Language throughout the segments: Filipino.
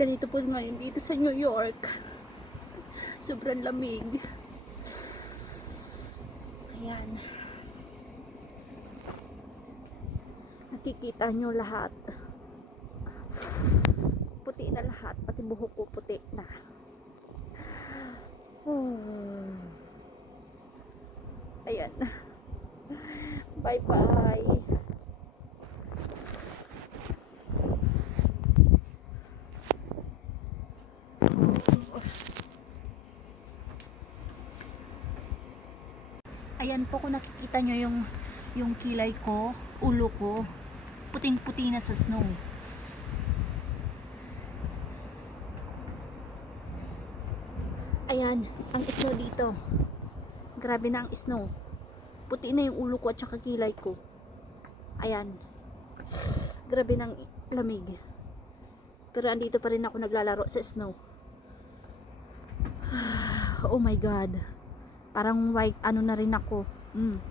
Ganito po ngayon dito sa New York. Sobrang lamig. Ayan. Nakikita nyo lahat. Puti na lahat. Pati buhok ko puti na. Ayan. Bye-bye. Ayan po, kung nakikita nyo yung kilay ko, ulo ko, puting-puti na sa snow. Ayan, ang snow dito. Grabe na ang snow. Puti na yung ulo ko at saka kilay ko. Ayan. Grabe ng lamig. Pero andito pa rin ako naglalaro sa snow. Oh my God. Parang white ano na rin ako.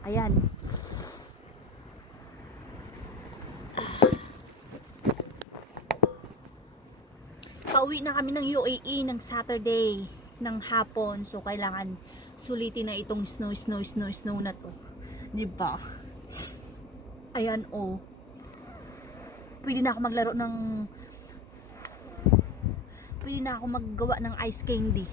Ayan. Pauwi na kami ng UAE ng Saturday ng hapon. So kailangan sulitin na itong snow na to. 'Di ba? Ayan oh. Pwede na ako maglaro ng Pwede na ako maggawa ng ice candy.